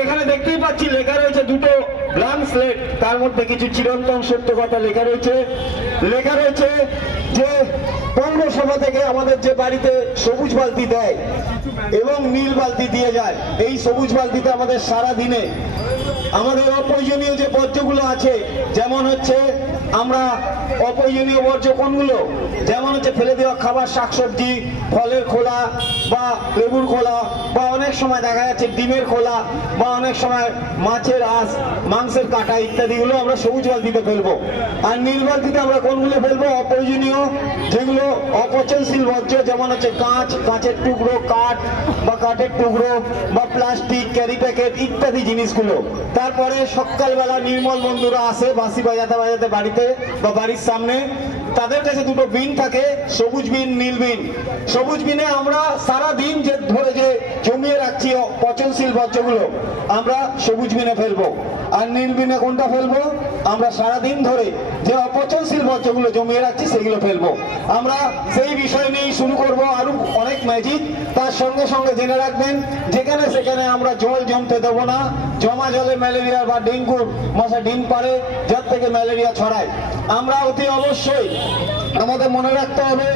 এখানে দেখতেই পাচ্ছি লেখা রয়েছে দুটো ব্ল্যাঙ্ক স্লেট, তার মধ্যে কিছু চিরন্তন সত্য কথা লেখা রয়েছে। লেখা রয়েছে যে পৌরসভা থেকে আমাদের যে বাড়িতে সবুজ বালতি দেয় এবং নীল বালতি দিয়ে যায়, এই সবুজ বালতিতে আমাদের সারা দিনে আমাদের অপ্রয়োজনীয় যে বর্জ্যগুলো আছে, যেমন হচ্ছে আমরা অপ্রয়োজনীয় বর্জ্য কোনগুলো, যেমন হচ্ছে ফেলে দেওয়া খাবার, শাকসবজি, ফলের খোলা বা লেবুর খোলা, বা অনেক সময় দেখা যাচ্ছে ডিমের খোলা, বা অনেক সময় মাছের আঁশ, মাংসের কাঁটা ইত্যাদিগুলো আমরা সবুজ বালতিতে ফেলবো। আর নীল বালতিতে আমরা কোনগুলো ফেলবো? অপ্রয়োজনীয় যেগুলো অপচনশীল বর্জ্য, যেমন হচ্ছে কাঁচ, কাঁচের টুকরো, কাঠ বা কাঠের টুকরো, বা প্লাস্টিক, ক্যারি প্যাকেট ইত্যাদি জিনিসগুলো। তারপরে সকালবেলা নির্মল বন্ধুরা আসে বাঁশি বাজাতে বাজাতে বাড়িতে বা বাড়ির সামনে, তাদের কাছে দুটো বিন থাকে, সবুজ বিন, নীল বিন। সবুজ বিনে আমরা সারা দিন যে ধরে যে জমিয়ে রাখছি পচনশীল বর্জ্যগুলো আমরা সবুজ বিনে ফেলবো। আর নীল বিনে কোনটা ফেলবো? আমরা সারা দিন ধরে যে অপচনশীল বর্জ্যগুলো জমিয়ে রাখছি সেগুলো ফেলবো। আমরা সেই বিষয় নিয়েই শুরু করব আরো অনেক ম্যাজিক। তার সঙ্গে সঙ্গে জেনে রাখবেন, যেখানে সেখানে আমরা জল জমতে দেবো না। জমা জলে ম্যালেরিয়া বা ডেঙ্গুর মশা ডিম পারে, যার থেকে ম্যালেরিয়া ছড়ায়। আমরা অতি অবশ্যই আমাদের মনে রাখতে হবে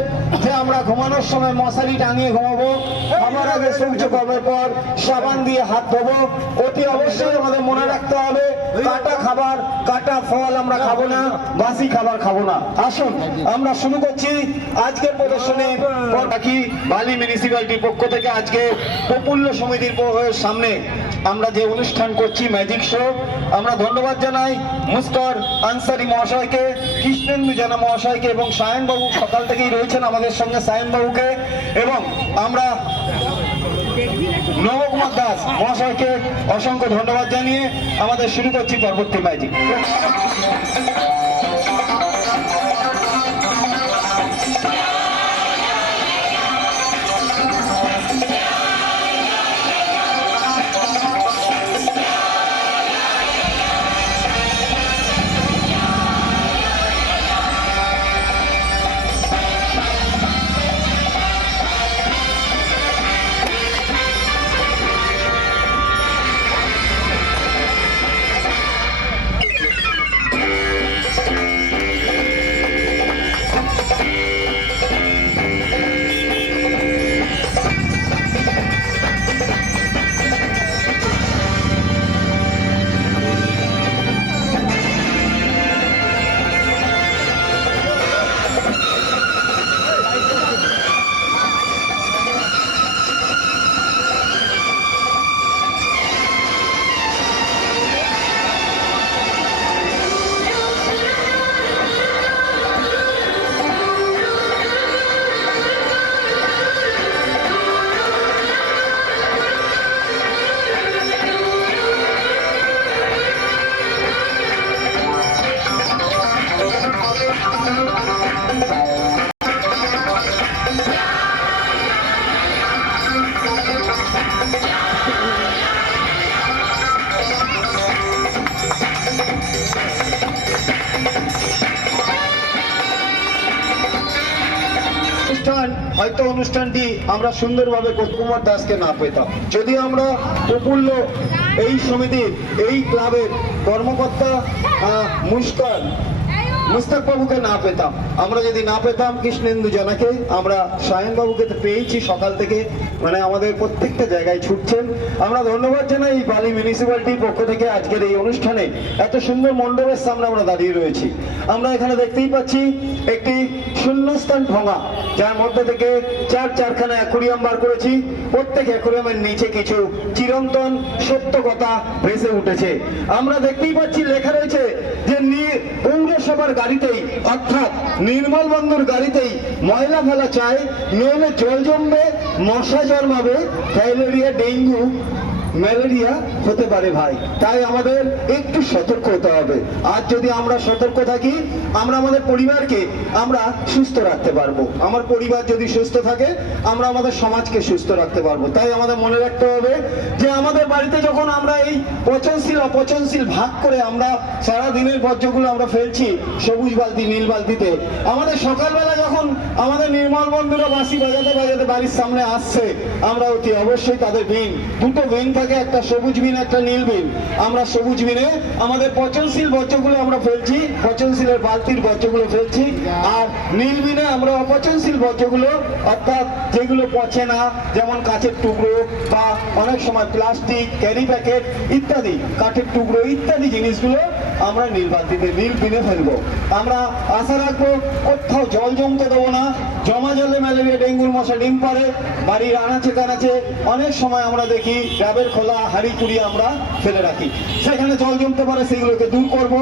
যে আমরা ঘুমানোর সময় মশারি টাঙিয়ে ঘুমাবো, খাবার আগে সূর্য কর্মের পর সাবান দিয়ে হাত ধোবো। অতি অবশ্যই আমাদের মনে রাখতে হবে কাটা খাবার, কাটা ফল আমরা খাবো না, বাসি খাবার খাবো না। আসুন আমরা শুরু করছি আজকের প্রদর্শনী। বাকি বালি মিউনিসিপ্যালিটির পক্ষ থেকে আজকে প্রফুল্ল সমিতির সামনে আমরা যে অনুষ্ঠান করছি ম্যাজিক শো, আমরা ধন্যবাদ জানাই মুস্তার আনসারি মহাশয়কে, কৃষ্ণেন্দু জানা মহাশয়কে এবং সায়নবাবু সকাল থেকেই রয়েছেন আমাদের সঙ্গে, সায়নবাবুকে, এবং আমরা নবকুমার দাস মহাশয়কে অসংখ্য ধন্যবাদ জানিয়ে আমাদের শুরু করছি পরবর্তী ম্যাজিক। হয়তো অনুষ্ঠানটি আমরা সুন্দরভাবে কুমার দাসকে না পেতাম, যদি আমরা প্রফুল্ল এই সমিতির এই ক্লাবের কর্মকর্তা মুস্তাক বাবুকে না পেতাম, আমরা যদি না পেতাম কৃষ্ণেন্দু জানাকে, আমরা সায়ন বাবুকে তো পেয়েছি সকাল থেকে, মানে আমাদের প্রত্যেকটা জায়গায় ছুটছেন। আমরা ধন্যবাদ জানাই এই বালি মিউনিসিপ্যালিটির পক্ষ থেকে আজকের এই অনুষ্ঠানে এত সুন্দর মণ্ডপের সামনে আমরা দাঁড়িয়ে রয়েছি। আমরা এখানে দেখতেই পাচ্ছি একটি শূন্যস্থান ভাঙা, যার মধ্যে থেকে চারখানা অ্যাকোরিয়াম বার করেছি। প্রত্যেক অ্যাকোরিয়ামের নিচে কিছু চিরন্তন সত্য কথা ভেসে উঠেছে। আমরা দেখতেই পাচ্ছি লেখা রয়েছে যে পৌরসভার গাড়িতেই, অর্থাৎ নির্মল বন্ধুর গাড়িতেই ময়লা ফেলা চাই, নইলে জল জমবে, মশা জন্মাবে, ফাইলেরিয়া, ডেঙ্গু, ম্যালেরিয়া হতে পারে ভাই। তাই আমাদের একটু সতর্ক হতে হবে। আর যদি আমরা সতর্ক থাকি, আমরা আমাদের পরিবারকে আমরা সুস্থ রাখতে পারবো। আমার পরিবার যদি সুস্থ থাকে, আমরা আমাদের সমাজকে সুস্থ রাখতে পারবো। তাই আমাদের মনে রাখতে হবে যে আমাদের বাড়িতে যখন আমরা এই পচনশীল অপচনশীল ভাগ করে আমরা সারা দিনের বর্জ্যগুলো আমরা ফেলছি সবুজ বালতি নীল বালতিতে। আমাদের সকালবেলা যখন আমাদের নির্মল বন্ধুরা বাঁশি বাজাতে বাজাতে বাড়ির সামনে আসছে, আমরা অতি অবশ্যই তাদের বিন, দুটো বিন থাকে, একটা সবুজ বিন একটা নীল বিন। আমরা সবুজ বিনে আমাদের পচনশীল বর্জ্যগুলো আমরা ফেলছি, পচনশীলের বালতির বর্জ্যগুলো ফেলছি, আর নীল বিনে আমরা অপচনশীল বর্জ্যগুলো অর্থাৎ যেগুলো পচে না, যেমন কাঁচের টুকরো বা অনেক সময় প্লাস্টিক, ক্যারি প্যাকেট ইত্যাদি, কাঠের টুকরো ইত্যাদি জিনিসগুলো আমরা নীল বালতিতে নীল বিনে ফেলবো। আমরা আশা রাখবো কোথাও জল জমতে দেবো না। জমা জলে ম্যালেরিয়া ডেঙ্গুর মশা ডিম পারে। বাড়ির আনাচে কানাচে অনেক সময় আমরা দেখি ডাবের খোলা হাঁড়ি কুড়ি আমরা ফেলে রাখি, সেখানে জল জমতে পারে, সেগুলোকে দূর করব।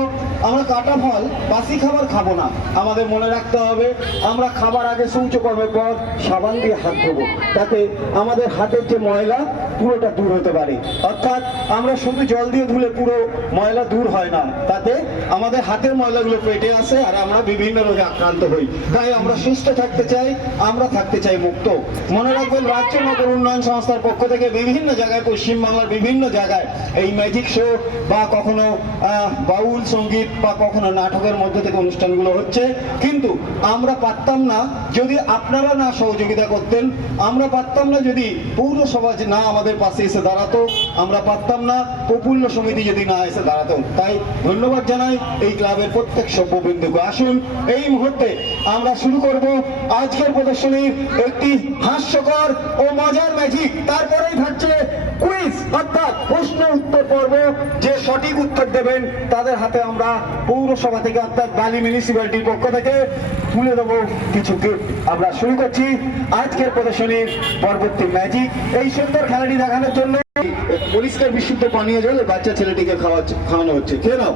আমরা কাটা ফল বাসি খাবার খাবো না। আমাদের মনে রাখতে হবে আমরা খাবার আগে শৌচকর্মের পর সাবান দিয়ে হাত ধোবো, তাতে আমাদের হাতের যে ময়লা পুরোটা দূর হতে পারে। অর্থাৎ আমরা শুধু জল দিয়ে ধুলে পুরো ময়লা দূর হয় না, তাতে আমাদের হাতের ময়লাগুলো পেটে আসে আর আমরা বিভিন্ন রোগে আক্রান্ত হই। তাই আমরা সুস্থ থাকতে চাই, আমরা থাকতে চাই মুক্ত। মনে রাখবেন রাজ্য নগর উন্নয়ন সংস্থার পক্ষ থেকে বিভিন্ন জায়গায়, পশ্চিমবাংলার বিভিন্ন জায়গায় এই ম্যাজিক শো বা কখনো বাউল সঙ্গীত বা কখনো নাটকের মধ্যে থেকে অনুষ্ঠানগুলো হচ্ছে। কিন্তু আমরা পারতাম না যদি আপনারা না সহযোগিতা করতেন, আমরা পারতাম না যদি পৌরসভা না আমাদের পাশে এসে দাঁড়াতো, আমরা পারতাম না প্রফুল্ল সমিতি যদি না এসে দাঁড়াতো। তাই ধন্যবাদ জানাই এই ক্লাবের প্রত্যেক সভ্যবৃন্দকে। আসুন এই মুহূর্তে আমরা শুরু করব আজকের প্রদর্শনীর একটি হাস্যকর ও মজার ম্যাজিক। তারপরেই থাকছে কুইজ অর্থাৎ প্রশ্ন উত্তর পর্ব। যে সঠিক উত্তর দেবেন তাদের হাতে আমরা পৌরসভা থেকে অর্থাৎ বালি মিউনিসিপ্যালিটির পক্ষ থেকে তুলে দেবো কিছু গিফট। আমরা শুরু করছি আজকের প্রদর্শনীর পরবর্তী ম্যাজিক। এই সুন্দর খেলাটি দেখানোর জন্য পরিষ্কার বিশুদ্ধ পানীয় জল বাচ্চা ছেলেটিকে খাওয়ানো হচ্ছে। খেয়ে নাও,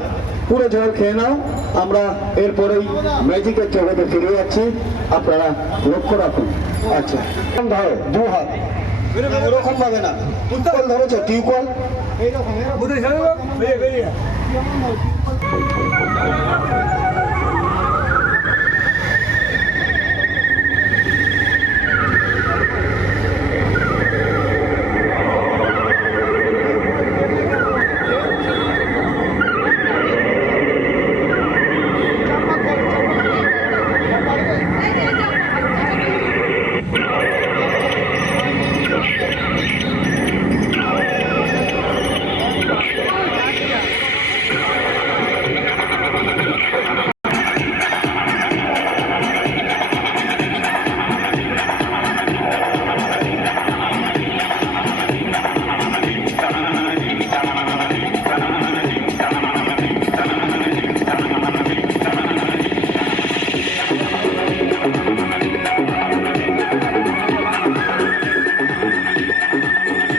পুরো জল খেয়ে নাও। আমরা এরপরেই ম্যাজিকের জগতে ফিরে যাচ্ছি, আপনারা লক্ষ্য রাখুন। আচ্ছা ধরো, দু হাত ওরকম ভাবে না, টিউবওয়েল ধরেছো, টিউবওয়েল এইরকম